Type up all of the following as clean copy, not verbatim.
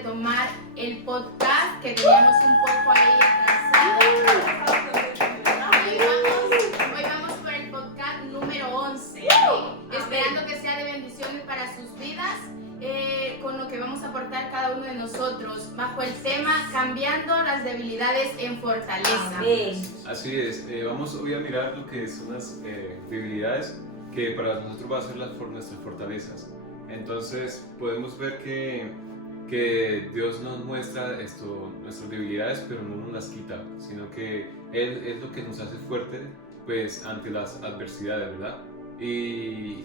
retomar el podcast que teníamos un poco ahí atrasado. Hoy vamos por el podcast número 11, esperando que sea de bendiciones para sus vidas, con lo que vamos a aportar cada uno de nosotros, bajo el tema Cambiando las debilidades en fortaleza. Amén. Así es, vamos hoy a mirar lo que son las debilidades que para nosotros va a ser nuestras fortalezas. Entonces podemos ver que Dios nos muestra nuestras debilidades, pero no nos las quita, sino que Él es lo que nos hace fuertes pues, ante las adversidades, ¿verdad? Y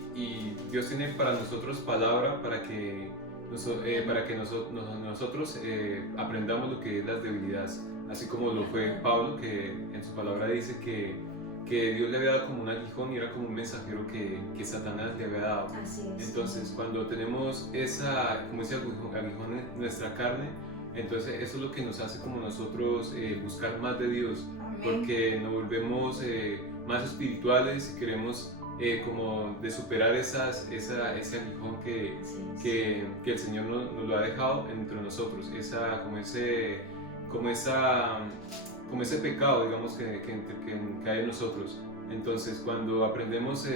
Dios tiene para nosotros palabra para que nosotros aprendamos lo que es las debilidades, así como lo fue Pablo, que en su palabra dice que Dios le había dado como un aguijón y era como un mensajero que Satanás le había dado. Así es. Entonces, cuando tenemos como ese aguijón en nuestra carne, entonces eso es lo que nos hace como nosotros buscar más de Dios. Amén. Porque nos volvemos más espirituales y queremos como de superar ese aguijón que el Señor nos lo ha dejado entre nosotros, como ese pecado, digamos, que hay en nosotros. Entonces, cuando aprendemos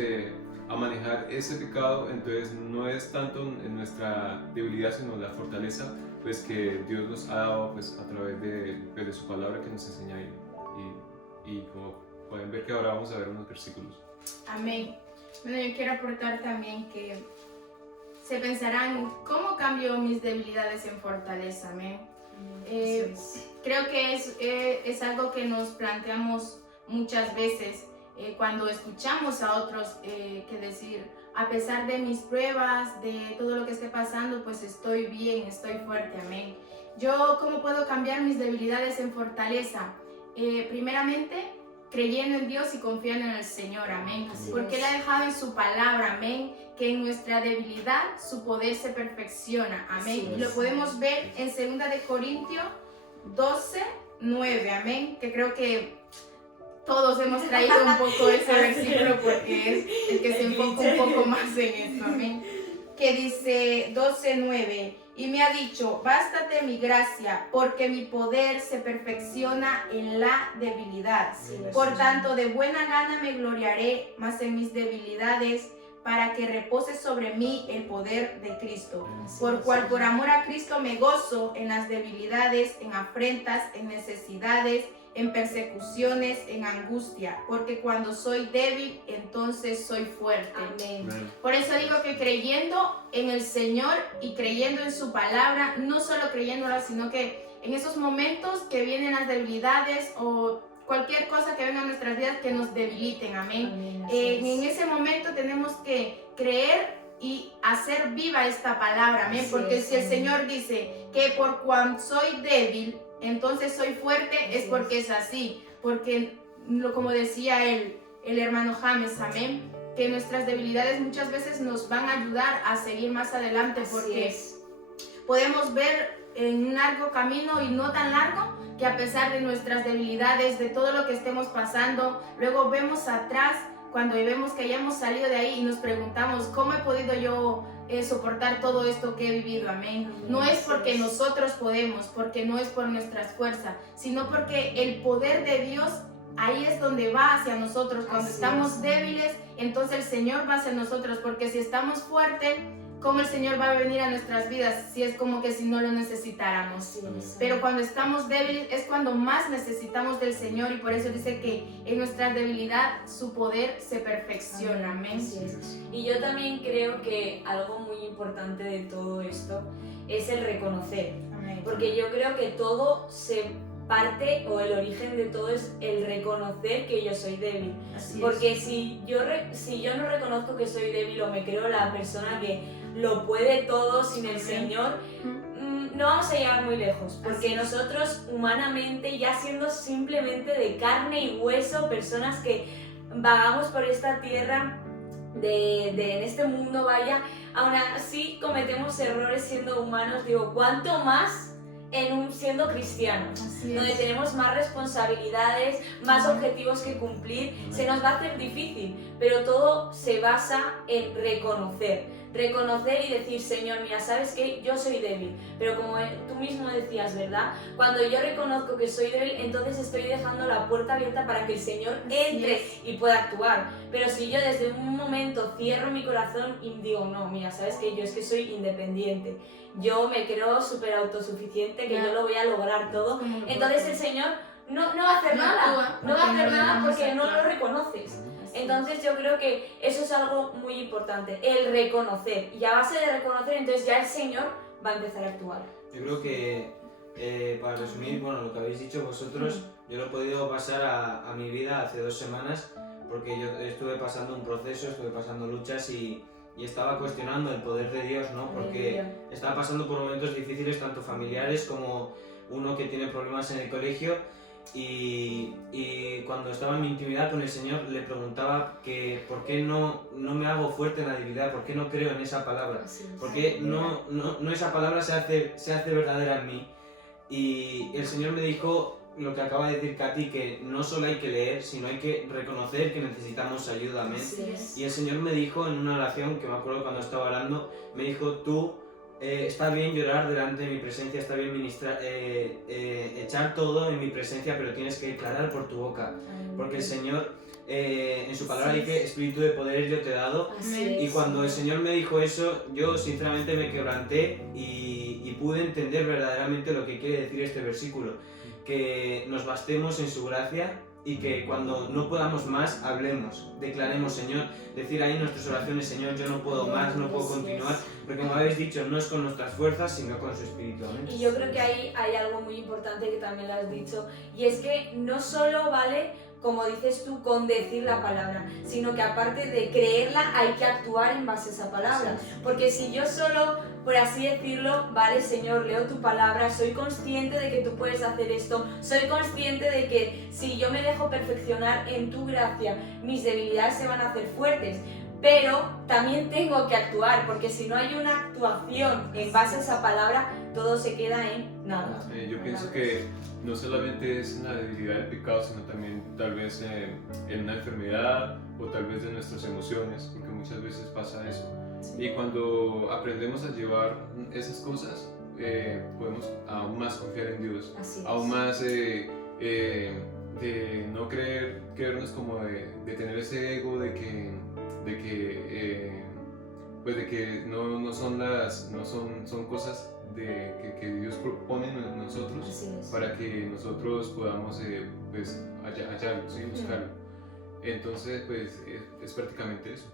a manejar ese pecado, entonces no es tanto en nuestra debilidad, sino la fortaleza pues, que Dios nos ha dado pues, a través de su palabra que nos enseña ahí. Y como pueden ver que ahora vamos a ver unos versículos. Amén. Bueno, yo quiero aportar también que se pensarán, ¿cómo cambio mis debilidades en fortaleza? Amén. Creo que es algo que nos planteamos muchas veces cuando escuchamos a otros que decir, a pesar de mis pruebas, de todo lo que esté pasando, pues estoy bien, estoy fuerte, amén. Yo, ¿cómo puedo cambiar mis debilidades en fortaleza? Primeramente, creyendo en Dios y confiando en el Señor, amén. Porque Él ha dejado en su palabra, amén, que en nuestra debilidad su poder se perfecciona, amén. Y lo podemos ver en 2 de Corintios 12, 9, amén, que creo que todos hemos traído un poco ese versículo porque es el que se enfoca un poco más en esto, amén. Que dice 12, 9, y me ha dicho, bástate mi gracia, porque mi poder se perfecciona en la debilidad. Por tanto, de buena gana me gloriaré más en mis debilidades, para que repose sobre mí el poder de Cristo. Por cual por amor a Cristo me gozo en las debilidades, en afrentas, en necesidades, en persecuciones, en angustia, porque cuando soy débil, entonces soy fuerte. Amén. Por eso digo que creyendo en el Señor y creyendo en su palabra, no solo creyéndola, sino que en esos momentos que vienen las debilidades o cualquier cosa que venga a nuestras vidas que nos debiliten, amén. En ese momento tenemos que creer y hacer viva esta palabra, amén. Porque si el Señor dice que por cuanto soy débil, entonces soy fuerte, es porque es así. Porque, como decía el hermano James, amén, que nuestras debilidades muchas veces nos van a ayudar a seguir más adelante, porque podemos ver en un largo camino y no tan largo, que a pesar de nuestras debilidades, de todo lo que estemos pasando, luego vemos atrás, cuando vemos que ya hemos salido de ahí y nos preguntamos, ¿cómo he podido yo soportar todo esto que he vivido? Amén. No es porque nosotros podemos, porque no es por nuestras fuerzas, sino porque el poder de Dios ahí es donde va hacia nosotros. Cuando estamos débiles, entonces el Señor va hacia nosotros, porque si estamos fuertes, ¿cómo el Señor va a venir a nuestras vidas? Si es como que si no lo necesitáramos. Pero cuando estamos débiles es cuando más necesitamos del Señor, y por eso dice que en nuestra debilidad su poder se perfecciona. Amén. Y yo también creo que algo muy importante de todo esto es el reconocer. Amén. Porque yo creo que todo se parte, o el origen de todo es el reconocer que yo soy débil. Porque si yo no reconozco que soy débil, o me creo la persona que lo puede todo sin el Señor, no vamos a llegar muy lejos, porque nosotros humanamente, ya siendo simplemente de carne y hueso, personas que vagamos por esta tierra, en este mundo, vaya, aún así cometemos errores siendo humanos. Digo, ¿cuánto más siendo cristianos? Donde tenemos más responsabilidades, más objetivos que cumplir? Se nos va a hacer difícil, pero todo se basa en reconocer. reconocer y decir, Señor, mira, sabes que yo soy débil, pero como tú mismo decías, ¿verdad? Cuando yo reconozco que soy débil, entonces estoy dejando la puerta abierta para que el Señor entre y pueda actuar. Pero si yo desde un momento cierro mi corazón y digo, no, mira, sabes que yo es que soy independiente, yo me creo súper autosuficiente, que yo lo voy a lograr todo, entonces el Señor no va a hacer nada, no va a hacer nada porque no lo reconoces. Entonces yo creo que eso es algo muy importante, el reconocer, y a base de reconocer entonces ya el Señor va a empezar a actuar. Yo creo que para resumir, bueno, lo que habéis dicho vosotros, yo lo he podido pasar a mi vida hace 2 semanas, porque yo estuve pasando un proceso, estuve pasando luchas y estaba cuestionando el poder de Dios, ¿no? Porque estaba pasando por momentos difíciles, tanto familiares como uno que tiene problemas en el colegio. Y cuando estaba en mi intimidad con el Señor le preguntaba que por qué no me hago fuerte en la debilidad, por qué no creo en esa palabra, por qué no esa palabra se hace verdadera en mí. Y el Señor me dijo lo que acaba de decir Katy, que no solo hay que leer, sino hay que reconocer que necesitamos ayuda, amén. Y el Señor me dijo en una oración, que me acuerdo cuando estaba orando, me dijo, tú, está bien llorar delante de mi presencia, está bien ministrar, echar todo en mi presencia, pero tienes que declarar por tu boca, porque el Señor en su palabra dice, espíritu de poder yo te he dado. Y cuando el Señor me dijo eso, yo sinceramente me quebranté y pude entender verdaderamente lo que quiere decir este versículo, que nos bastemos en su gracia y que cuando no podamos más, hablemos, declaremos, Señor, decir ahí en nuestras oraciones, Señor, yo no puedo más, no puedo continuar, porque como habéis dicho, no es con nuestras fuerzas, sino con su Espíritu. ¿Amén? Y yo creo que ahí hay algo muy importante que también lo has dicho, y es que no solo vale, como dices tú, con decir la palabra, sino que aparte de creerla, hay que actuar en base a esa palabra. Porque si yo solo, por así decirlo, vale, Señor, leo tu palabra, soy consciente de que tú puedes hacer esto, soy consciente de que si yo me dejo perfeccionar en tu gracia, mis debilidades se van a hacer fuertes. Pero también tengo que actuar, porque si no hay una actuación en base a esa palabra, todo se queda en nada. Yo pienso que no solamente es una debilidad del pecado, sino también tal vez en una enfermedad o tal vez de nuestras emociones, porque muchas veces pasa eso. Y cuando aprendemos a llevar esas cosas, podemos aún más confiar en Dios, aún más de no creernos como de tener ese ego de que son cosas que Dios propone en nosotros para que nosotros podamos hallarlo, ¿sí? Buscarlo. Entonces, pues es prácticamente eso.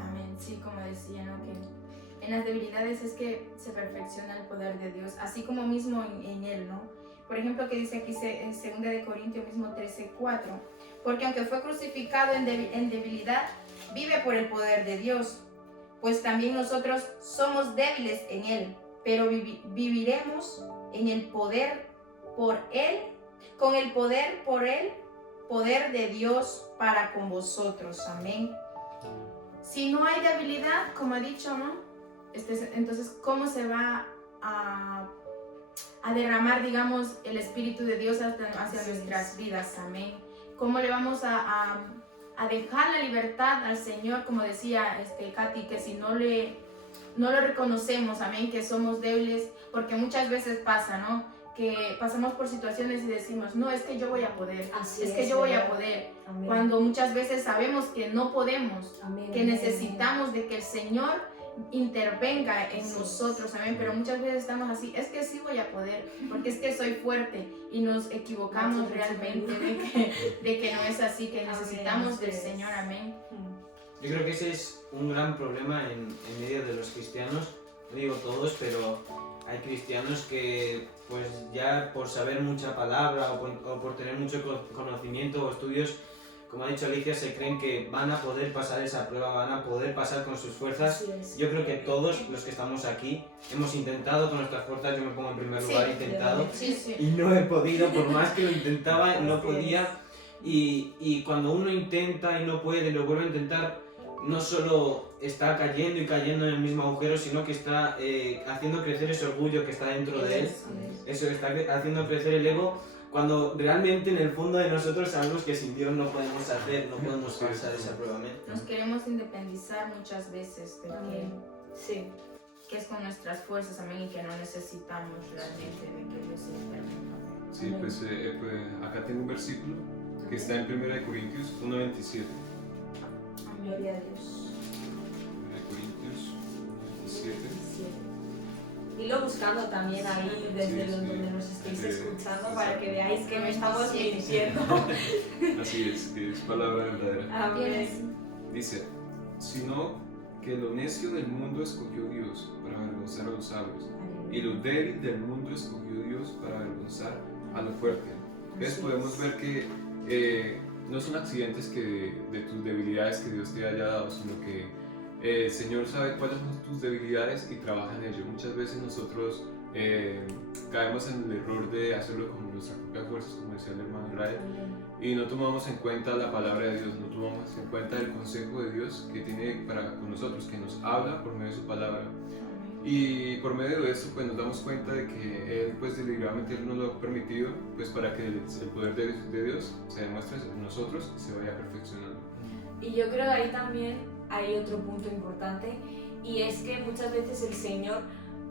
Amén, sí, como decía, ¿no? Que en las debilidades es que se perfecciona el poder de Dios, así como mismo en Él, ¿no? Por ejemplo, que dice aquí en 2 de Corintios mismo 13:4, porque aunque fue crucificado en debilidad, vive por el poder de Dios, pues también nosotros somos débiles en Él, pero viviremos en el poder por Él, con el poder por Él, poder de Dios para con vosotros. Amén. Si no hay debilidad, como he dicho, ¿no? Entonces, ¿cómo se va a derramar, digamos, el Espíritu de Dios hacia nuestras vidas? Amén. ¿Cómo le vamos a dejar la libertad al Señor, como decía Katy, que si no lo reconocemos, amén, que somos débiles, porque muchas veces pasa, ¿no? Que pasamos por situaciones y decimos, no, es que yo voy a poder, yo voy a poder, amén. Cuando muchas veces sabemos que no podemos, amén, que necesitamos de que el Señor intervenga en nosotros, amén, pero muchas veces estamos así, es que sí voy a poder, porque es que soy fuerte, y nos equivocamos realmente de que no es así, que necesitamos del Señor, amén. Yo creo que ese es un gran problema en medio de los cristianos, no digo todos, pero hay cristianos que pues ya por saber mucha palabra o por tener mucho conocimiento o estudios, como ha dicho Alicia, se creen que van a poder pasar esa prueba, van a poder pasar con sus fuerzas. Yo creo que todos los que estamos aquí hemos intentado con nuestras fuerzas, yo me pongo en primer lugar, he intentado y no he podido, por más que lo intentaba, no podía. Y cuando uno intenta y no puede, lo vuelve a intentar, no solo está cayendo y cayendo en el mismo agujero, sino que está haciendo crecer ese orgullo que está dentro de él, eso está haciendo crecer el ego, cuando realmente en el fondo de nosotros sabemos que sin Dios no podemos pasar esa prueba. Nos queremos independizar muchas veces, porque Sí. que es con nuestras fuerzas, amén, y que no necesitamos realmente de que Dios sea perfecto. Sí, pues acá tengo un versículo que está en 1 Corintios 1:27. Gloria a Dios. 1 Corintios 1:27. Dilo buscando también ahí desde Sí, donde nos estéis escuchando sí, para sí. que veáis que no estamos Sí. mintiendo. Así es, que es palabra verdadera. Amén. Dice, sino que lo necio del mundo escogió Dios para avergonzar a los sabios, y lo débil del mundo escogió Dios para avergonzar a lo fuerte. Entonces podemos ver que no son accidentes que de tus debilidades que Dios te haya dado, sino que el Señor sabe cuáles son tus debilidades y trabaja en ello. Muchas veces nosotros caemos en el error de hacerlo con nuestras propias fuerzas, como decía el hermano Israel, y no tomamos en cuenta la palabra de Dios, no tomamos en cuenta el consejo de Dios que tiene para con nosotros, que nos habla por medio de su palabra. Y por medio de eso pues nos damos cuenta de que Él pues deliberadamente nos lo ha permitido pues para que el poder de Dios se demuestre en nosotros y se vaya perfeccionando. Y yo creo que ahí también hay otro punto importante, y es que muchas veces el Señor,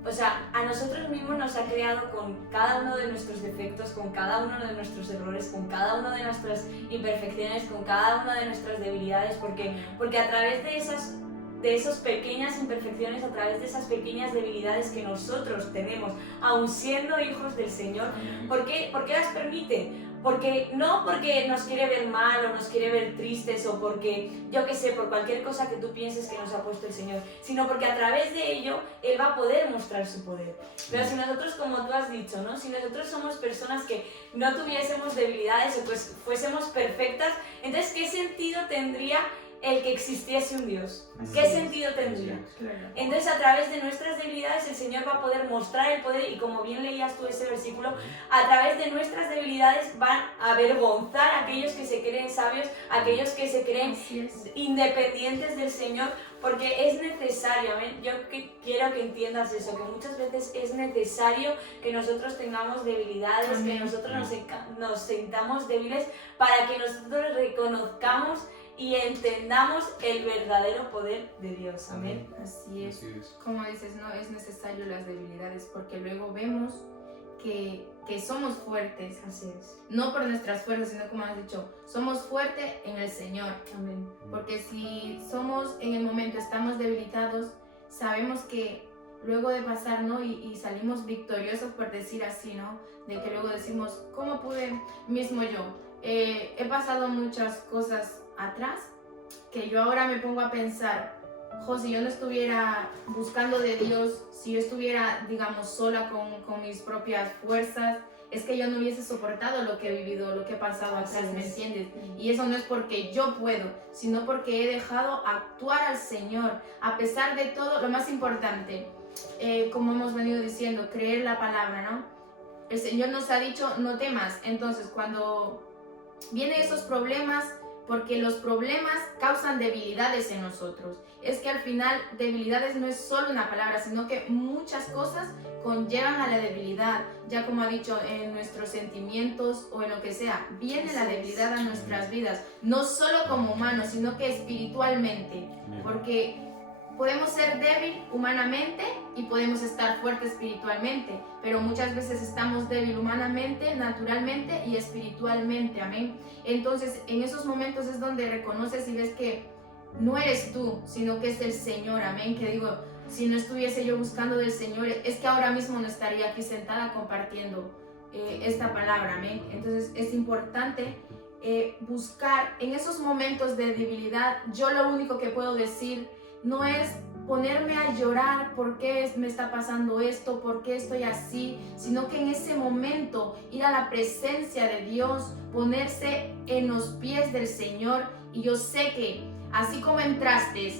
o sea, a nosotros mismos nos ha creado con cada uno de nuestros defectos, con cada uno de nuestros errores, con cada una de nuestras imperfecciones, con cada una de nuestras debilidades, porque a través de esas pequeñas imperfecciones, a través de esas pequeñas debilidades que nosotros tenemos, aun siendo hijos del Señor, ¿por qué las permite? No porque nos quiere ver mal o nos quiere ver tristes o porque, yo qué sé, por cualquier cosa que tú pienses que nos ha puesto el Señor, sino porque a través de ello Él va a poder mostrar su poder. Pero si nosotros, como tú has dicho, ¿no? Si nosotros somos personas que no tuviésemos debilidades o pues fuésemos perfectas, entonces ¿qué sentido tendría el que existiese un Dios? ¿Qué sentido tendría? Entonces a través de nuestras debilidades el Señor va a poder mostrar el poder, y como bien leías tú ese versículo, a través de nuestras debilidades van a avergonzar a aquellos que se creen sabios, a aquellos que se creen independientes del Señor, porque es necesario, ¿ven? Yo quiero que entiendas eso, que muchas veces es necesario que nosotros tengamos debilidades, que nosotros nos sintamos débiles para que nosotros reconozcamos y entendamos el verdadero poder de Dios. Amén. Así es. Como dices, no es necesario las debilidades, porque luego vemos que somos fuertes. Así es. No por nuestras fuerzas, sino como has dicho, somos fuertes en el Señor. Amén. Porque si somos en el momento, estamos debilitados, sabemos que luego de pasar, ¿no? Y salimos victoriosos, por decir así, ¿no? De que luego decimos, ¿cómo pude mismo yo? He pasado muchas cosas atrás, que yo ahora me pongo a pensar, si yo no estuviera buscando de Dios, si yo estuviera, digamos, sola con mis propias fuerzas, es que yo no hubiese soportado lo que he vivido, lo que he pasado atrás, ¿me entiendes? Y eso no es porque yo puedo, sino porque he dejado actuar al Señor, a pesar de todo. Lo más importante, como hemos venido diciendo, creer la palabra, ¿no? El Señor nos ha dicho, no temas. Entonces, cuando vienen esos problemas, porque los problemas causan debilidades en nosotros. Es que al final debilidades no es solo una palabra, sino que muchas cosas conllevan a la debilidad. Ya como ha dicho, en nuestros sentimientos o en lo que sea, viene la debilidad a nuestras vidas. No solo como humanos, sino que espiritualmente. Porque podemos ser débil humanamente y podemos estar fuertes espiritualmente, pero muchas veces estamos débil humanamente, naturalmente y espiritualmente, amén. Entonces en esos momentos es donde reconoces y ves que no eres tú, sino que es el Señor, amén. Que digo, si no estuviese yo buscando del Señor, es que ahora mismo no estaría aquí sentada compartiendo esta palabra, amén. Entonces es importante buscar en esos momentos de debilidad. Yo lo único que puedo decir no es ponerme a llorar por qué me está pasando esto, por qué estoy así, sino que en ese momento ir a la presencia de Dios, ponerse en los pies del Señor. Y yo sé que así como entraste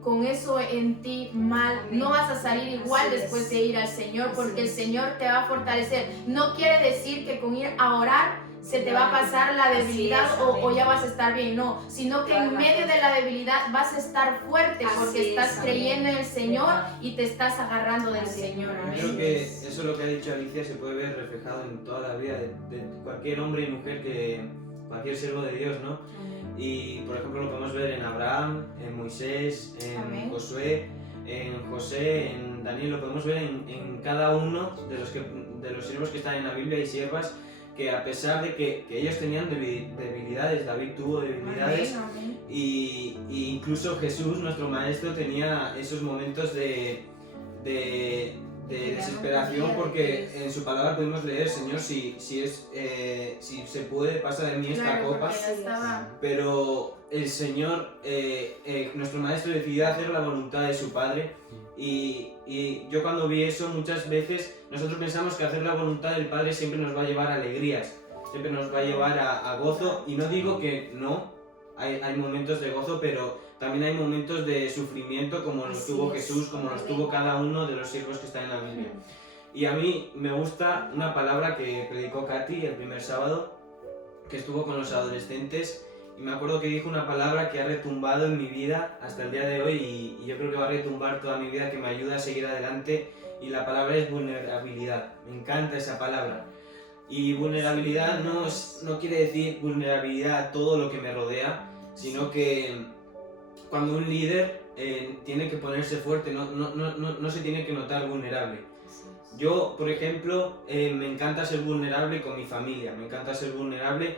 con eso en ti mal, no vas a salir igual después de ir al Señor, porque el Señor te va a fortalecer. No quiere decir que con ir a orar se te va a pasar la debilidad o ya vas a estar bien, no, sino que en medio de la debilidad vas a estar fuerte porque estás creyendo en el Señor y te estás agarrando del Señor. Yo creo que eso es lo que ha dicho Alicia, se puede ver reflejado en toda la vida de cualquier hombre y mujer, cualquier siervo de Dios, ¿no? Y por ejemplo lo podemos ver en Abraham, en Moisés, en Josué, en José, en Daniel, lo podemos ver en cada uno de los siervos que están en la Biblia y siervas, que a pesar de que ellos tenían debilidades, David tuvo debilidades, Amén. y incluso Jesús, nuestro maestro, tenía esos momentos de desesperación, porque en su palabra podemos leer: Señor, si se puede, pasa de mí esta Claro, copa. porque ya estaba... Pero el Señor, nuestro maestro, decidió hacer la voluntad de su Padre, y yo cuando vi eso, muchas veces nosotros pensamos que hacer la voluntad del Padre siempre nos va a llevar a alegrías, siempre nos va a llevar a gozo, y no digo que no, hay momentos de gozo, pero también hay momentos de sufrimiento, como los tuvo Jesús, como los tuvo cada uno de los siervos que están en la Biblia. Y a mí me gusta una palabra que predicó Katy el primer sábado, que estuvo con los adolescentes, y me acuerdo que dijo una palabra que ha retumbado en mi vida hasta el día de hoy, y yo creo que va a retumbar toda mi vida, que me ayuda a seguir adelante, y la palabra es vulnerabilidad. Me encanta esa palabra. Y vulnerabilidad no quiere decir vulnerabilidad a todo lo que me rodea, sino que cuando un líder tiene que ponerse fuerte, no se tiene que notar vulnerable. Yo, por ejemplo, me encanta ser vulnerable con mi familia, me encanta ser vulnerable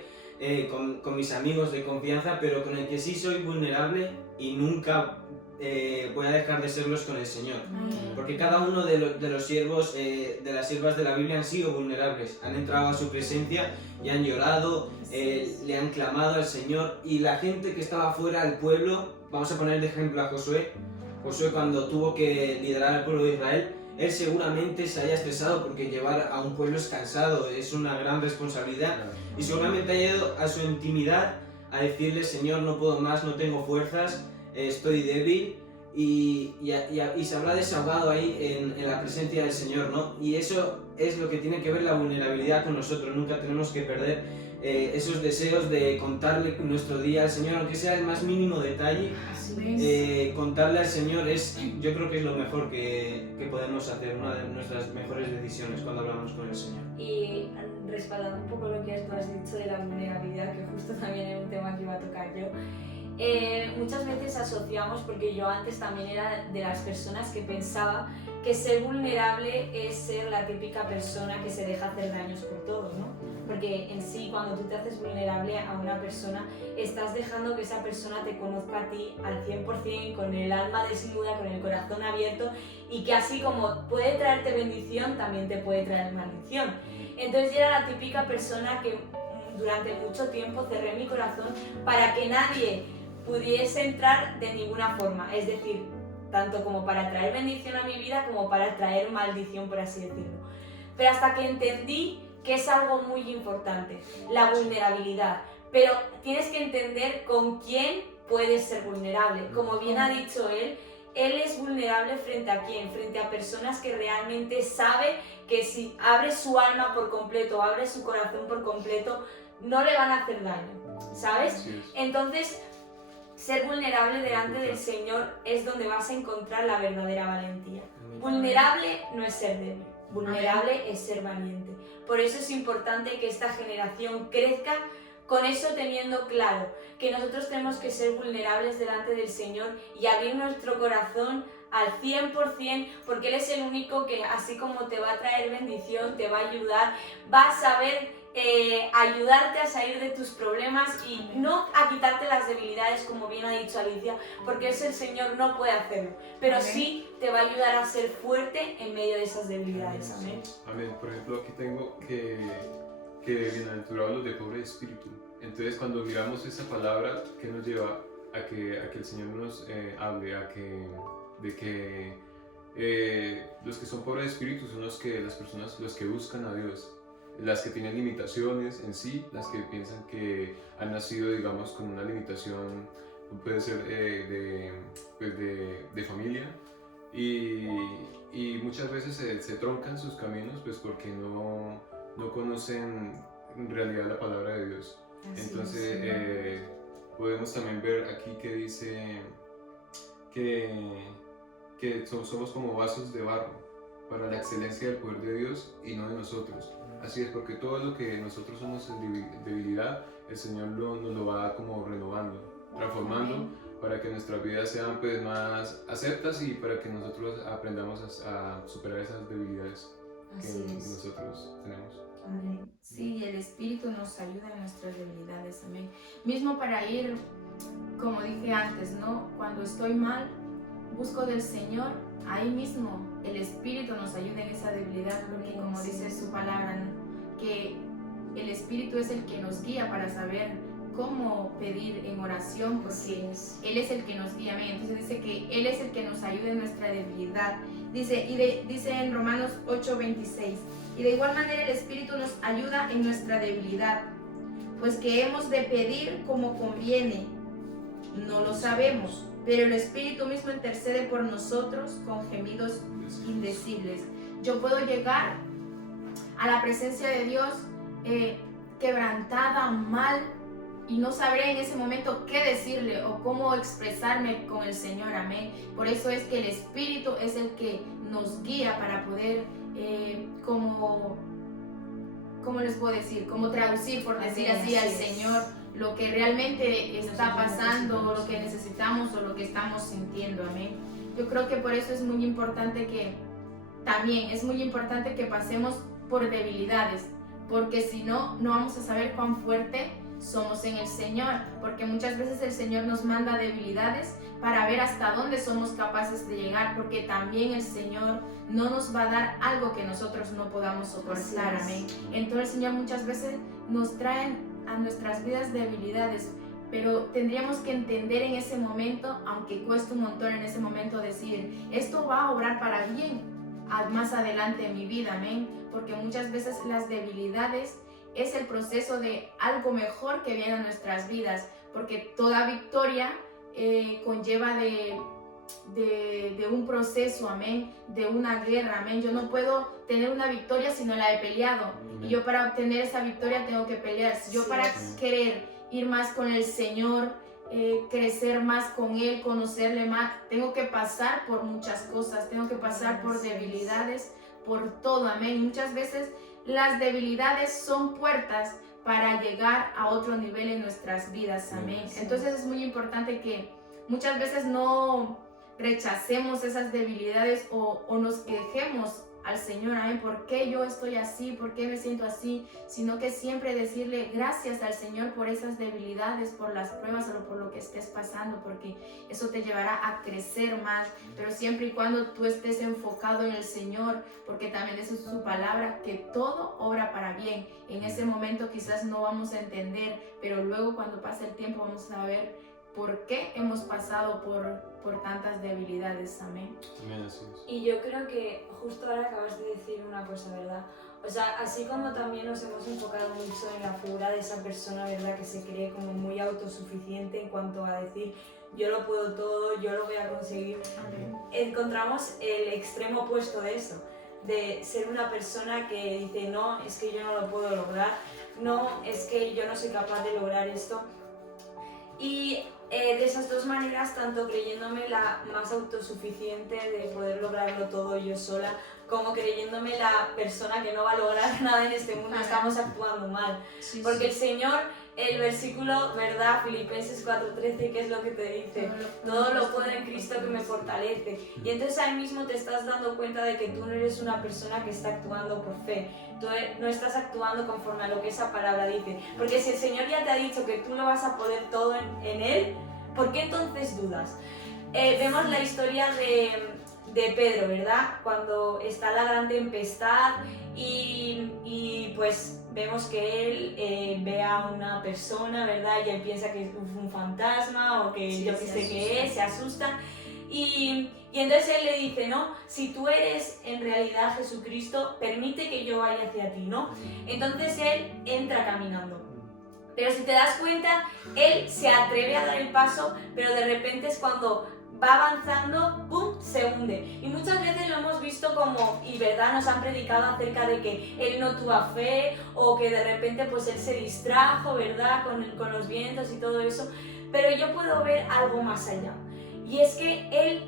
con mis amigos de confianza, pero con el que sí soy vulnerable y nunca voy a dejar de serlos con el Señor. Porque cada uno de los siervos, de las siervas de la Biblia, han sido vulnerables, han entrado a su presencia y han llorado, le han clamado al Señor, y la gente que estaba fuera del pueblo, vamos a poner de ejemplo a Josué. Josué, cuando tuvo que liderar al pueblo de Israel, él seguramente se haya estresado, porque llevar a un pueblo es cansado, es una gran responsabilidad, y seguramente haya ido a su intimidad a decirle: Señor, no puedo más, no tengo fuerzas, estoy débil, y se habrá desahogado ahí en la presencia del Señor, ¿no? Y eso es lo que tiene que ver la vulnerabilidad con nosotros. Nunca tenemos que perder esos deseos de contarle nuestro día al Señor, aunque sea el más mínimo detalle. Contarle al Señor yo creo que es lo mejor que podemos hacer, una de nuestras mejores decisiones cuando hablamos con el Señor. Y respaldando un poco lo que tú has dicho de la vulnerabilidad, que justo también es un tema que iba a tocar yo, muchas veces asociamos, porque yo antes también era de las personas que pensaba que ser vulnerable es ser la típica persona que se deja hacer daños por todo, ¿no? Porque en sí, cuando tú te haces vulnerable a una persona, estás dejando que esa persona te conozca a ti al 100%, con el alma desnuda, con el corazón abierto, y que así como puede traerte bendición, también te puede traer maldición. Entonces yo era la típica persona que durante mucho tiempo cerré mi corazón para que nadie pudiese entrar de ninguna forma, es decir, tanto como para traer bendición a mi vida como para traer maldición, por así decirlo. Pero hasta que entendí que es algo muy importante, la vulnerabilidad, pero tienes que entender con quién puedes ser vulnerable. Como bien ha dicho él es vulnerable frente a quién, frente a personas que realmente sabe que si abre su alma por completo, abre su corazón por completo, no le van a hacer daño, ¿sabes? Entonces, ser vulnerable delante del Señor es donde vas a encontrar la verdadera valentía. Vulnerable no es ser débil, vulnerable es ser valiente. Por eso es importante que esta generación crezca con eso, teniendo claro que nosotros tenemos que ser vulnerables delante del Señor y abrir nuestro corazón al 100%, porque Él es el único que, así como te va a traer bendición, te va a ayudar, va a saber ayudarte a salir de tus problemas y no a quitarte las debilidades, como bien ha dicho Alicia, porque es el Señor, no puede hacerlo, pero amén, sí te va a ayudar a ser fuerte en medio de esas debilidades. Amén. Amén. Por ejemplo, aquí tengo que bienaventurados los de pobre espíritu. Entonces, cuando miramos esa palabra, ¿qué nos lleva a que el Señor nos hable de que los que son pobres de espíritu son los que buscan a Dios, las que tienen limitaciones en sí, las que piensan que han nacido, digamos, con una limitación, puede ser de familia, y muchas veces se troncan sus caminos, pues porque no conocen en realidad la palabra de Dios. Entonces podemos también ver aquí que dice que somos como vasos de barro para la excelencia del poder de Dios y no de nosotros. Así es, porque todo lo que nosotros somos en debilidad, el Señor nos lo va como renovando, transformando para que nuestras vidas sean pues más aceptas y para que nosotros aprendamos a superar esas debilidades que nosotros tenemos. Amén. Sí, el Espíritu nos ayuda en nuestras debilidades, amén. Mismo para ir, como dije antes, ¿no? Cuando estoy mal, busco del Señor, ahí mismo el Espíritu nos ayuda en esa debilidad, porque como dice su palabra, ¿no? Que el Espíritu es el que nos guía para saber cómo pedir en oración, porque Él es el que nos guía, amén. Entonces dice que Él es el que nos ayuda en nuestra debilidad. Dice en Romanos 8:26, y de igual manera el Espíritu nos ayuda en nuestra debilidad, pues que hemos de pedir como conviene, no lo sabemos, pero el Espíritu mismo intercede por nosotros con gemidos indecibles. Yo puedo llegar a la presencia de Dios quebrantada, mal, y no sabré en ese momento qué decirle o cómo expresarme con el Señor, amén. Por eso es que el Espíritu es el que nos guía para poder, ¿cómo les puedo decir? Como traducir, por decir así, al Señor lo que realmente está pasando, lo que necesitamos o lo que estamos sintiendo, amén. Yo creo que por eso es muy importante que pasemos por debilidades, porque si no, no vamos a saber cuán fuerte somos en el Señor, porque muchas veces el Señor nos manda debilidades para ver hasta dónde somos capaces de llegar, porque también el Señor no nos va a dar algo que nosotros no podamos soportar, amén. Entonces el Señor muchas veces nos trae a nuestras vidas debilidades, pero tendríamos que entender en ese momento, aunque cueste un montón en ese momento, decir, esto va a obrar para bien más adelante en mi vida, amén, porque muchas veces las debilidades es el proceso de algo mejor que viene a nuestras vidas, porque toda victoria conlleva de un proceso, amén, de una guerra, amén. Yo no puedo tener una victoria si no la he peleado, y yo para obtener esa victoria tengo que pelear. Yo para querer ir más con el Señor, crecer más con Él, conocerle más, tengo que pasar por muchas cosas, tengo que pasar por debilidades, por todo, amén. Muchas veces las debilidades son puertas para llegar a otro nivel en nuestras vidas, amén. Entonces es muy importante que muchas veces no rechacemos esas debilidades o nos quejemos al Señor, amén, ¿por qué yo estoy así? ¿Por qué me siento así? Sino que siempre decirle gracias al Señor por esas debilidades, por las pruebas o por lo que estés pasando, porque eso te llevará a crecer más, pero siempre y cuando tú estés enfocado en el Señor, porque también eso es su palabra, que todo obra para bien. En ese momento quizás no vamos a entender, pero luego cuando pase el tiempo vamos a ver por qué hemos pasado por tantas debilidades, amén. Amén, así es. Y yo creo que justo ahora acabas de decir una cosa, ¿verdad? O sea, así como también nos hemos enfocado mucho en la figura de esa persona, ¿verdad? Que se cree como muy autosuficiente en cuanto a decir, yo lo puedo todo, yo lo voy a conseguir. Amén. Encontramos el extremo opuesto de eso, de ser una persona que dice, no, es que yo no lo puedo lograr, no, es que yo no soy capaz de lograr esto. Y de esas dos maneras, tanto creyéndome la más autosuficiente de poder lograrlo todo yo sola, como creyéndome la persona que no va a lograr nada en este mundo, estamos actuando mal. Porque el Señor, el versículo, ¿verdad? Filipenses 4:13, ¿qué es lo que te dice? Todo lo puedo en Cristo que me fortalece. Y entonces ahí mismo te estás dando cuenta de que tú no eres una persona que está actuando por fe. Tú no estás actuando conforme a lo que esa palabra dice. Porque si el Señor ya te ha dicho que tú lo vas a poder todo en Él, ¿por qué entonces dudas? Vemos la historia de Pedro, ¿verdad? Cuando está la gran tempestad y pues vemos que él ve a una persona, ¿verdad? Y él piensa que es un fantasma o que yo qué sé qué es, se asusta. Y entonces él le dice, no, si tú eres en realidad Jesucristo, permite que yo vaya hacia ti, ¿no? Entonces él entra caminando. Pero si te das cuenta, él se atreve a dar el paso, pero de repente es cuando va avanzando, ¡pum!, se hunde. Y muchas veces lo hemos visto como, y verdad, nos han predicado acerca de que él no tuvo fe, o que de repente pues él se distrajo, ¿verdad?, con los vientos y todo eso. Pero yo puedo ver algo más allá. Y es que él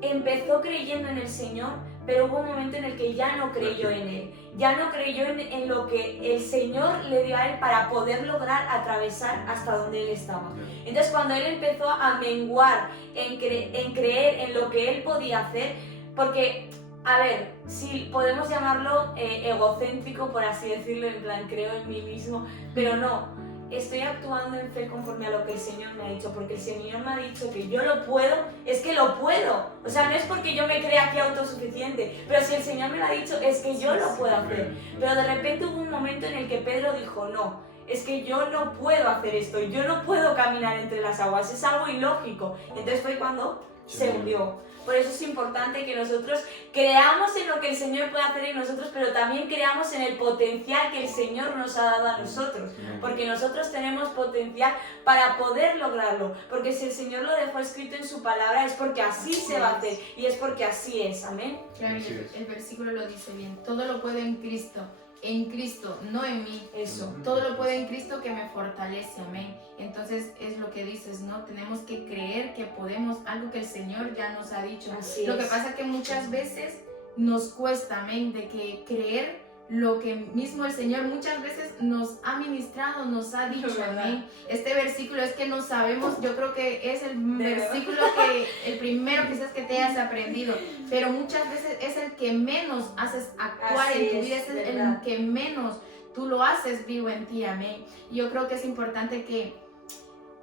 empezó creyendo en el Señor, pero hubo un momento en el que ya no creyó en él, ya no creyó en lo que el Señor le dio a él para poder lograr atravesar hasta donde él estaba. Entonces cuando él empezó a menguar en creer en lo que él podía hacer, porque, a ver, si podemos llamarlo egocéntrico, por así decirlo, en plan creo en mí mismo, pero no. Estoy actuando en fe conforme a lo que el Señor me ha dicho, porque el Señor me ha dicho que yo lo puedo, es que lo puedo. O sea, no es porque yo me crea aquí autosuficiente, pero si el Señor me lo ha dicho, es que yo lo puedo hacer. Pero de repente hubo un momento en el que Pedro dijo, no, es que yo no puedo hacer esto, yo no puedo caminar entre las aguas, es algo ilógico. Entonces fue cuando se hundió. Por eso es importante que nosotros creamos en lo que el Señor puede hacer en nosotros, pero también creamos en el potencial que el Señor nos ha dado a nosotros. Porque nosotros tenemos potencial para poder lograrlo. Porque si el Señor lo dejó escrito en su palabra es porque así se va a hacer y es porque así es. Amén. Claro, el versículo lo dice bien. Todo lo puedo en Cristo, no en mí. Eso. Todo lo puedo en Cristo que me fortalece, amén. Entonces es lo que dices, ¿no? Tenemos que creer que podemos, algo que el Señor ya nos ha dicho. Así lo que es. pasa es que muchas veces nos cuesta, amén, de que creer lo que mismo el Señor muchas veces nos ha ministrado, nos ha dicho, amén. Este versículo es que no sabemos, yo creo que es el versículo que, el primero quizás que te hayas aprendido, pero muchas veces es el que menos haces actuar Así en tu es, vida, es el ¿verdad? que menos tú lo haces vivo en ti, amén. Y yo creo que es importante que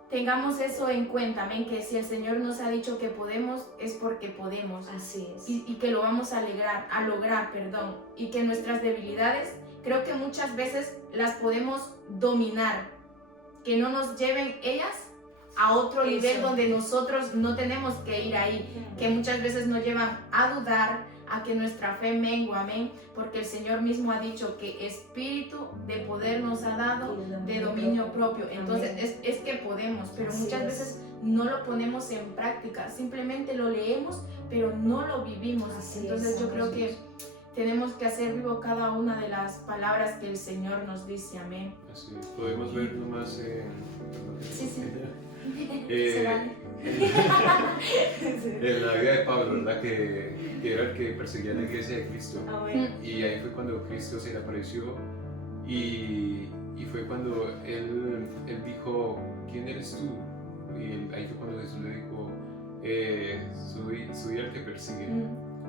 tengamos eso en cuenta, amén, que si el Señor nos ha dicho que podemos, es porque podemos. Así es. Y que lo vamos a lograr, y que nuestras debilidades, creo que muchas veces las podemos dominar, que no nos lleven ellas a otro nivel donde nosotros no tenemos que ir ahí, que muchas veces nos llevan a dudar, a que nuestra fe mengua, amén, porque el Señor mismo ha dicho que espíritu de poder nos ha dado, de dominio propio. Entonces es que podemos, pero muchas veces no lo ponemos en práctica, simplemente lo leemos, pero no lo vivimos. Entonces yo creo que tenemos que hacer vivo cada una de las palabras que el Señor nos dice, amén. Así es. Podemos ver nomás Sí. en la vida de Pablo, ¿verdad? Que era el que perseguía la iglesia de Cristo. Amén. Y ahí fue cuando Cristo se le apareció y fue cuando él dijo, ¿quién eres tú? Y ahí fue cuando Jesús le dijo, soy el que persigue.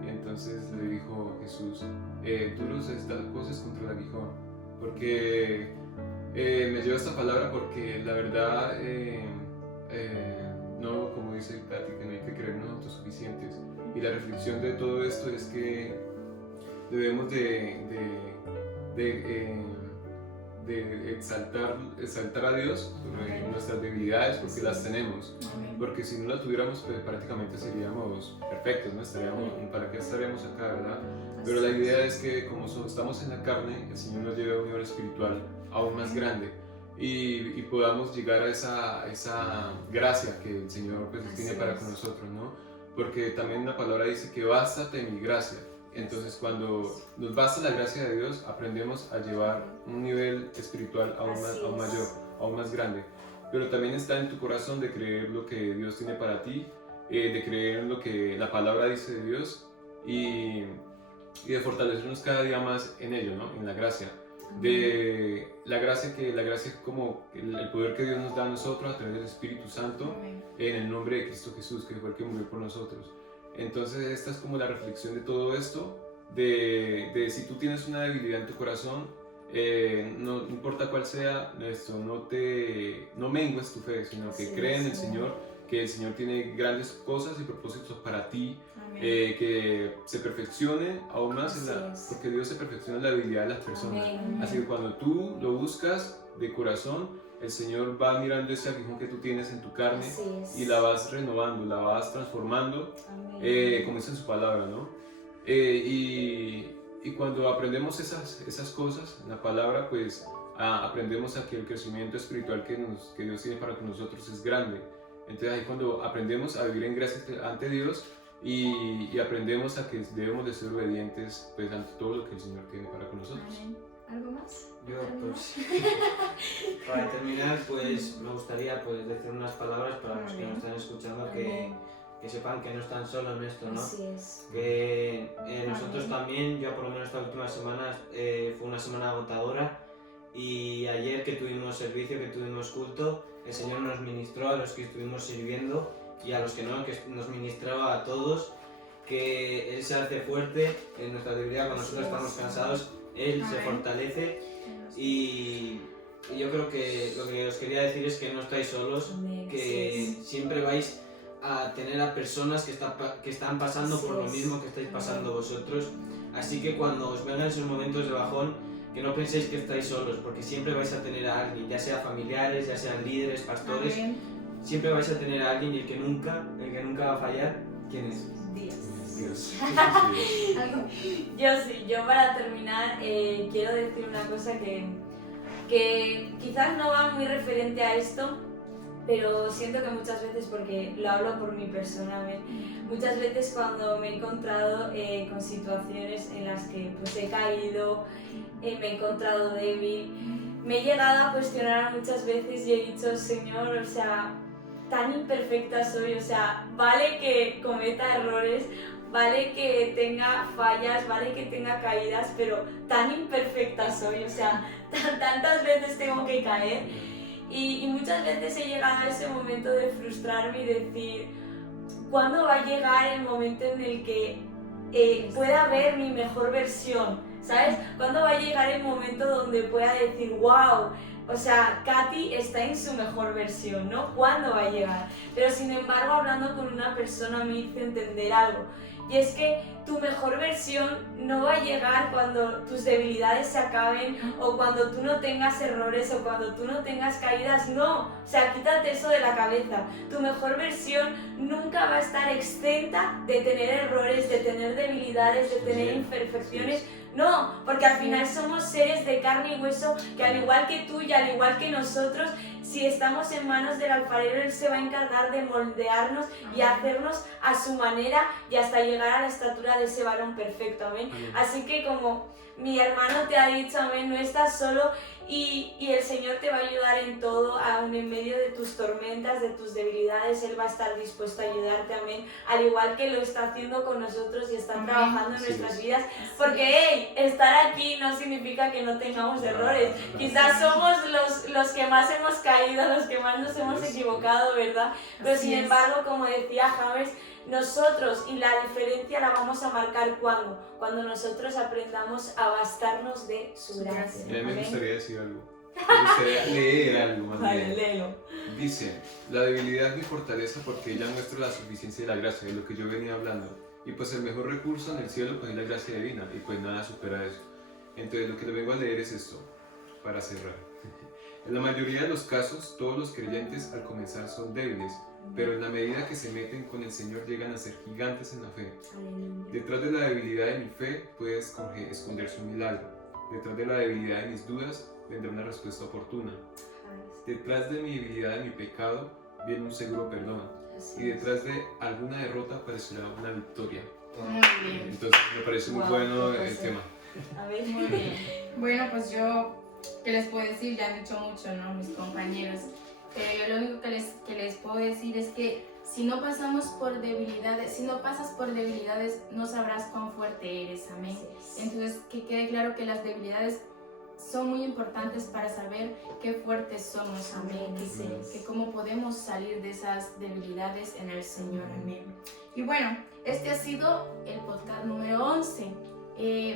Entonces le dijo Jesús, duros estas cosas contra el aguijón, porque me lleva esta palabra porque la verdad, no, como dice Tati, que no hay que creernos autosuficientes. Y la reflexión de todo esto es que debemos de exaltar a Dios sobre nuestras debilidades, porque las tenemos. Porque si no las tuviéramos, pues prácticamente seríamos perfectos, ¿no? ¿Para qué estaríamos acá, verdad? Pero la idea es que como estamos en la carne, el Señor nos lleve a un nivel espiritual aún más grande y podamos llegar a esa gracia que el Señor pues, tiene para con nosotros, ¿no? Porque también la palabra dice que bástate mi gracia. Entonces cuando nos basta la gracia de Dios, aprendemos a llevar un nivel espiritual aún mayor, aún más grande. Pero también está en tu corazón de creer lo que Dios tiene para ti, de creer en lo que la palabra dice de Dios y de fortalecernos cada día más en ello, ¿no? En la gracia. De la gracia como el poder que Dios nos da a nosotros a través del Espíritu Santo, en el nombre de Cristo Jesús, que fue el que murió por nosotros. Entonces esta es como la reflexión de todo esto, de si tú tienes una debilidad en tu corazón, no importa cuál sea, no mengues tu fe, sino que cree en el Señor, que el Señor tiene grandes cosas y propósitos para ti, que se perfeccione aún más, porque Dios se perfecciona en la debilidad de las personas. Así que cuando tú lo buscas de corazón, el Señor va mirando ese aguijón que tú tienes en tu carne y la vas renovando, la vas transformando, como dice en su palabra, ¿no? Y cuando aprendemos esas cosas en la palabra, pues aprendemos a que el crecimiento espiritual que Dios tiene para con nosotros es grande. Entonces ahí cuando aprendemos a vivir en gracia ante Dios y aprendemos a que debemos de ser obedientes pues, ante todo lo que el Señor tiene para con nosotros. Amén. ¿Algo más? Yo, pues, para terminar, pues me gustaría pues, decir unas palabras para los que nos están escuchando, que que sepan que no están solos en esto, ¿no? Así es. Que nosotros también, yo por lo menos esta última semana fue una semana agotadora, y ayer que tuvimos servicio, que tuvimos culto, el Señor nos ministró a los que estuvimos sirviendo y a los que no, que nos ministraba a todos, que Él se hace fuerte en nuestra debilidad. Cuando nosotros estamos cansados, Él se fortalece, y yo creo que lo que os quería decir es que no estáis solos, que siempre vais a tener a personas que están pasando por lo mismo que estáis pasando vosotros. Así que cuando os vengan esos momentos de bajón, que no penséis que estáis solos, porque siempre vais a tener a alguien, ya sea familiares, ya sean líderes, pastores, siempre vais a tener a alguien, y el que nunca va a fallar, ¿quién es? Dios. Yo para terminar quiero decir una cosa que quizás no va muy referente a esto, pero siento que muchas veces, porque lo hablo por mi persona, muchas veces cuando me he encontrado con situaciones en las que pues he caído, me he encontrado débil, me he llegado a cuestionar muchas veces y he dicho, Señor, o sea, tan imperfecta soy, o sea, vale que cometa errores, vale que tenga fallas, vale que tenga caídas, pero tan imperfecta soy, o sea, tantas veces tengo que caer. Y muchas veces he llegado a ese momento de frustrarme y decir, ¿cuándo va a llegar el momento en el que pueda ver mi mejor versión? ¿Sabes? ¿Cuándo va a llegar el momento donde pueda decir, wow, o sea, Katy está en su mejor versión, ¿no? ¿Cuándo va a llegar? Pero sin embargo, hablando con una persona me hizo entender algo. Y es que tu mejor versión no va a llegar cuando tus debilidades se acaben, o cuando tú no tengas errores, o cuando tú no tengas caídas. No, o sea, quítate eso de la cabeza. Tu mejor versión nunca va a estar exenta de tener errores, de tener debilidades, de tener imperfecciones. No, porque al final somos seres de carne y hueso, que al igual que tú y al igual que nosotros, si estamos en manos del alfarero, Él se va a encargar de moldearnos y hacernos a su manera, y hasta llegar a la estatura de ese varón perfecto, amén. Así que como mi hermano te ha dicho, amén, no estás solo, y el Señor te va a ayudar en todo, aun en medio de tus tormentas, de tus debilidades. Él va a estar dispuesto a ayudarte, amén, al igual que lo está haciendo con nosotros y está trabajando en nuestras vidas, porque hey, estar aquí no significa que no tengamos errores. Quizás somos los que más hemos caído, los que más nos hemos equivocado, ¿verdad? Pero sin embargo, como decía James, nosotros, y la diferencia la vamos a marcar cuando nosotros aprendamos a bastarnos de su gracia. A mí me gustaría decir algo. Me gustaría leer algo más bien. Vale, léelo. Dice, la debilidad es mi fortaleza porque ella muestra la suficiencia de la gracia, de lo que yo venía hablando. Y pues el mejor recurso en el cielo pues es la gracia divina, y pues nada supera eso. Entonces lo que le vengo a leer es esto, para cerrar. En la mayoría de los casos, todos los creyentes al comenzar son débiles, pero en la medida que se meten con el Señor llegan a ser gigantes en la fe. Detrás de la debilidad de mi fe puede esconderse un milagro. Detrás de la debilidad de mis dudas vendrá una respuesta oportuna. Detrás de mi debilidad de mi pecado viene un seguro perdón. Y detrás de alguna derrota aparecerá una victoria. Muy bien. Entonces me parece muy bueno el tema. A ver, Muy bien. Bueno, pues yo, ¿qué les puedo decir? Ya han dicho mucho, ¿no? Mis compañeros. Pero yo lo único que les puedo decir es que si no pasas por debilidades, no sabrás cuán fuerte eres, amén. Entonces, que quede claro que las debilidades son muy importantes para saber qué fuertes somos, amén. Que cómo podemos salir de esas debilidades en el Señor, amén. Y bueno, este ha sido el podcast número 11.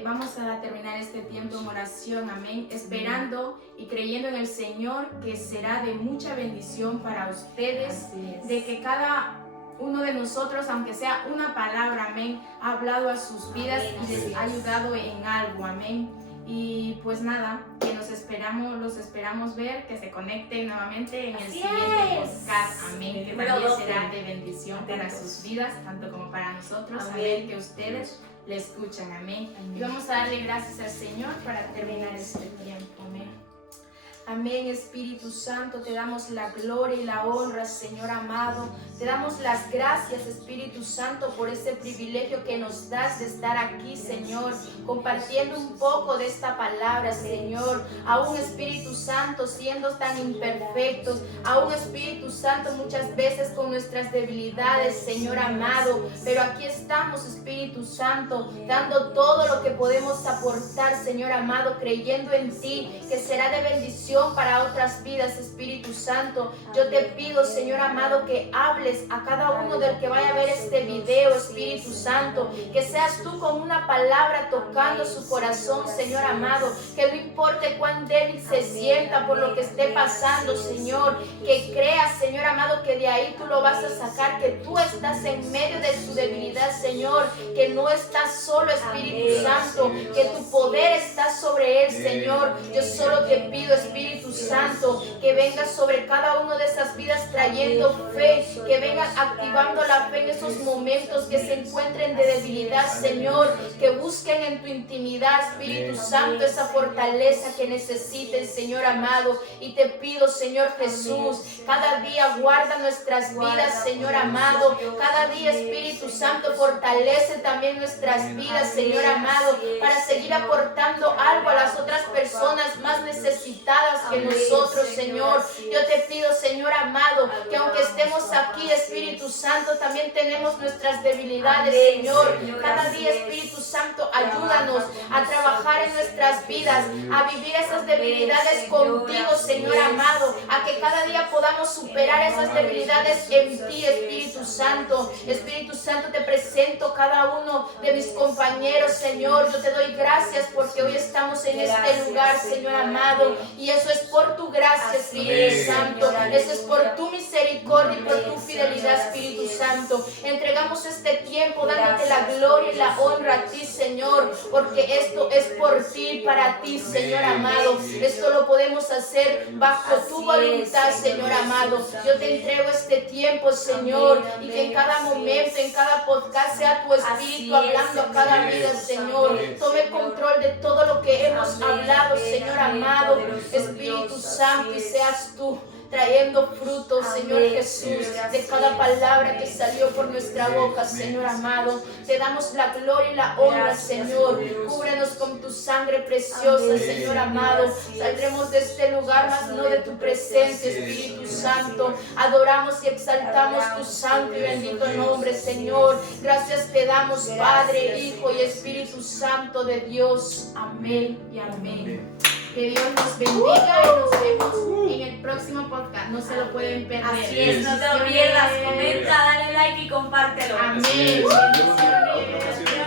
Vamos a terminar este tiempo en oración, amén, esperando y creyendo en el Señor, que será de mucha bendición para ustedes, de que cada uno de nosotros, aunque sea una palabra, amén, ha hablado a sus vidas y les ha ayudado en algo, amén. Y pues nada, que los esperamos ver, que se conecten nuevamente en el siguiente podcast, amén, que también será de bendición para sus vidas, tanto como para nosotros, amén, que ustedes le escuchan, amén. Y vamos a darle gracias al Señor para terminar este tiempo, amén. Amén, Espíritu Santo, te damos la gloria y la honra, Señor amado. Te damos las gracias, Espíritu Santo, por ese privilegio que nos das de estar aquí, Señor, compartiendo un poco de esta palabra, Señor. Aún, Espíritu Santo, siendo tan imperfectos, aún, Espíritu Santo, muchas veces con nuestras debilidades, Señor amado, pero aquí estamos, Espíritu Santo, dando todo lo que podemos aportar, Señor amado, creyendo en ti, que será de bendición para otras vidas, Espíritu Santo. Yo te pido, Señor amado, que hables a cada uno del que vaya a ver este video, Espíritu Santo, que seas tú con una palabra tocando su corazón, Señor amado, que no importe cuán débil se sienta por lo que esté pasando, Señor, que creas, Señor amado, que de ahí tú lo vas a sacar, que tú estás en medio de su debilidad, Señor, que no estás solo, Espíritu Santo, que tu poder está sobre él, Señor. Yo solo te pido, Espíritu Santo, que vengas sobre cada una de esas vidas trayendo fe, que vengan activando la fe en esos momentos que se encuentren de debilidad, Señor, que busquen en tu intimidad, Espíritu Santo, esa fortaleza que necesiten, Señor amado. Y te pido, Señor Jesús, cada día guarda nuestras vidas, Señor amado. Cada día, Espíritu Santo, fortalece también nuestras vidas, Señor amado, para seguir aportando algo a las otras personas más necesitadas que nosotros, Señor. Yo te pido, Señor amado, que aunque estemos aquí, Espíritu Santo, también tenemos nuestras debilidades, Señor. Cada día, Espíritu Santo, ayúdanos a trabajar en nuestras vidas, a vivir esas debilidades contigo, Señor amado, a que cada día podamos superar esas debilidades en ti, Espíritu Santo. Espíritu Santo, te presento cada uno de mis compañeros, Señor. Yo te doy gracias porque hoy estamos en este lugar, Señor amado, y eso es por tu gracia, Espíritu Santo. Eso es por tu misericordia y por tu fidelidad, Espíritu Santo. Entregamos este tiempo dándote la gloria y la honra a ti, Señor, porque esto es por ti, para ti, Señor amado. Esto lo podemos hacer bajo tu voluntad, Señor amado. Yo te entrego este tiempo, Señor, y que en cada momento, en cada podcast sea tu Espíritu hablando a cada vida, Señor. Tome control de todo lo que hemos hablado, Señor amado, Espíritu Santo, y seas tú trayendo frutos, Señor Jesús, de cada palabra que salió por nuestra boca, Señor amado. Te damos la gloria y la honra, Señor. Cúbrenos con tu sangre preciosa, Señor amado. Saldremos de este lugar, mas no de tu presencia, Espíritu Santo. Adoramos y exaltamos tu santo y bendito nombre, Señor. Gracias te damos, Padre, Hijo y Espíritu Santo de Dios. Amén y amén. Que Dios nos bendiga y nos vemos en el próximo podcast. No se lo pueden perder. Así es, no te olvides, comenta, dale like y compártelo. Amén. Bendiciones.